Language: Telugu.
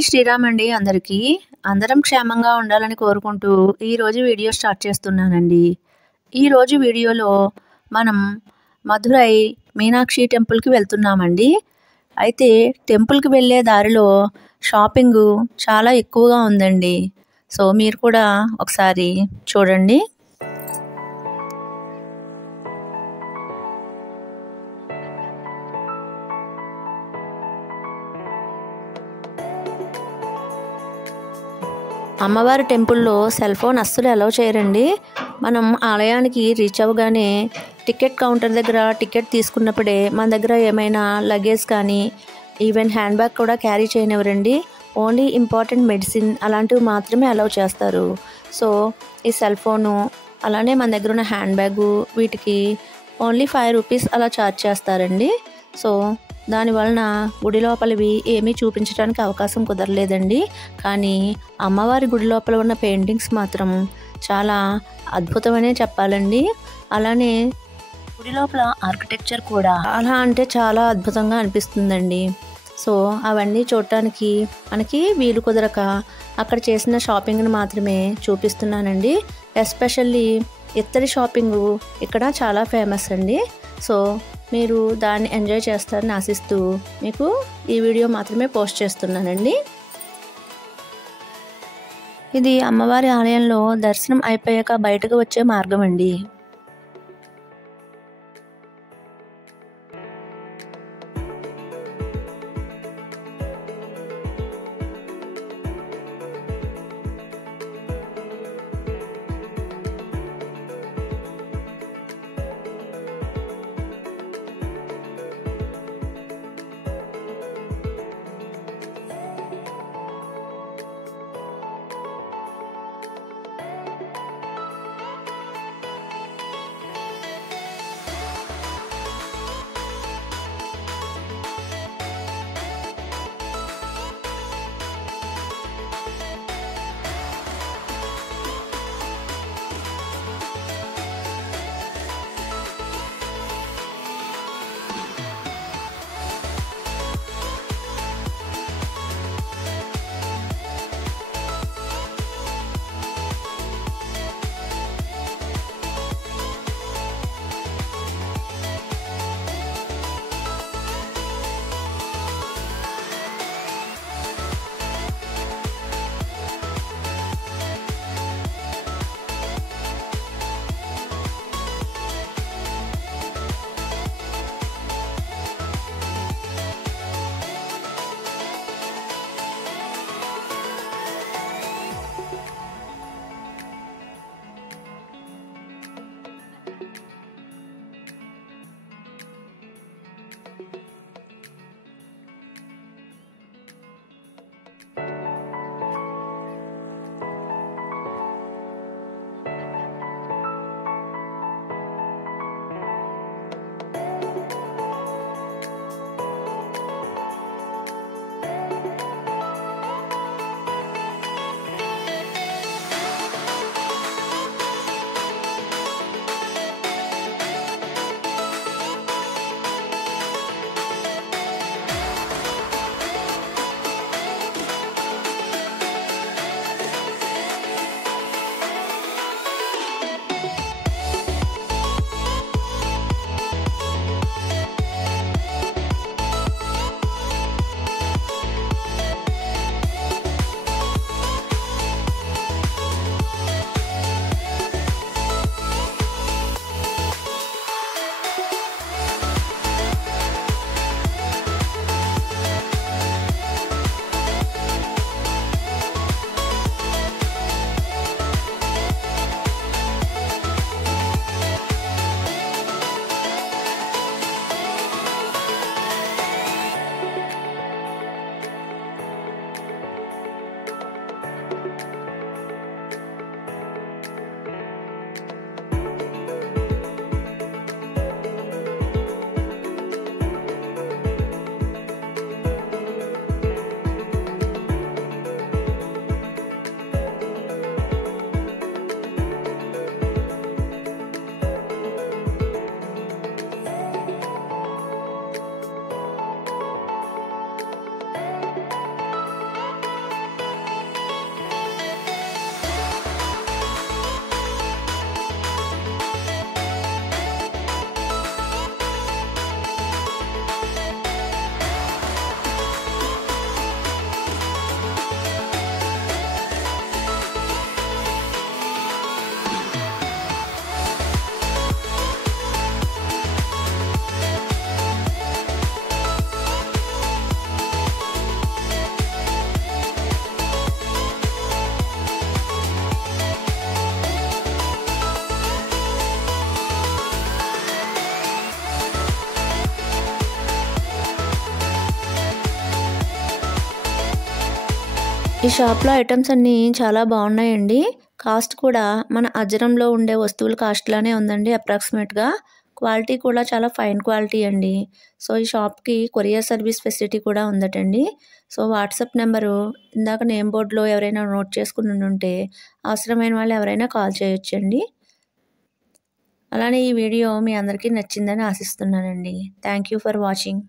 జై శ్రీరామ్ అండి అందరికీ. అందరం క్షేమంగా ఉండాలని కోరుకుంటూ ఈరోజు వీడియో స్టార్ట్ చేస్తున్నానండి. ఈరోజు వీడియోలో మనం మధురై మీనాక్షి టెంపుల్కి వెళ్తున్నామండి. అయితే టెంపుల్కి వెళ్ళే దారిలో షాపింగ్ చాలా ఎక్కువగా ఉందండి. సో మీరు కూడా ఒకసారి చూడండి. అమ్మవారి టెంపుల్లో సెల్ ఫోన్ అస్సలు అలౌ చేయరండి. మనం ఆలయానికి రీచ్ అవ్వగానే టికెట్ కౌంటర్ దగ్గర టికెట్ తీసుకున్నప్పుడే మన దగ్గర ఏమైనా లగేజ్ కానీ ఈవెన్ హ్యాండ్ బ్యాగ్ కూడా క్యారీ చేయనివ్వరండి. ఓన్లీ ఇంపార్టెంట్ మెడిసిన్ అలాంటివి మాత్రమే అలౌ చేస్తారు. సో ఈ సెల్ ఫోను అలానే మన దగ్గర ఉన్న హ్యాండ్ బ్యాగు వీటికి ఓన్లీ 5 రూపీస్ అలా ఛార్జ్ చేస్తారండి. సో దానివలన గుడి లోపలివి ఏమీ చూపించడానికి అవకాశం కుదరలేదండి. కానీ అమ్మవారి గుడి లోపల ఉన్న పెయింటింగ్స్ మాత్రం చాలా అద్భుతమనే చెప్పాలండి. అలానే గుడి లోపల ఆర్కిటెక్చర్ కూడా చాలా అంటే చాలా అద్భుతంగా అనిపిస్తుందండి. సో అవన్నీ చూడటానికి మనకి వీలు కుదరక అక్కడ చేసిన షాపింగ్ని మాత్రమే చూపిస్తున్నానండి. ఎస్పెషల్లీ ఇత్తడి షాపింగు ఇక్కడ చాలా ఫేమస్ అండి. సో మీరు దాన్ని ఎంజాయ్ చేస్తారని ఆశిస్తూ మీకు ఈ వీడియో మాత్రమే పోస్ట్ చేస్తున్నానండి. ఇది అమ్మవారి ఆలయంలో దర్శనం అయిపోయాక బయటకు వచ్చే మార్గం అండి. ఈ షాప్లో ఐటమ్స్ అన్నీ చాలా బాగున్నాయండి. కాస్ట్ కూడా మన అజ్రంలో ఉండే వస్తువుల కాస్ట్లానే ఉందండి అప్రాక్సిమేట్గా. క్వాలిటీ కూడా చాలా ఫైన్ క్వాలిటీ అండి. సో ఈ షాప్కి కొరియర్ సర్వీస్ ఫెసిలిటీ కూడా ఉందటండి. సో వాట్సాప్ నెంబరు ఇందాక నేమ్ బోర్డులో ఎవరైనా నోట్ చేసుకుని ఉంటే అవసరమైన వాళ్ళు ఎవరైనా కాల్ చేయొచ్చండి. అలానే ఈ వీడియో మీ అందరికీ నచ్చిందని ఆశిస్తున్నానండి. Thank you for watching.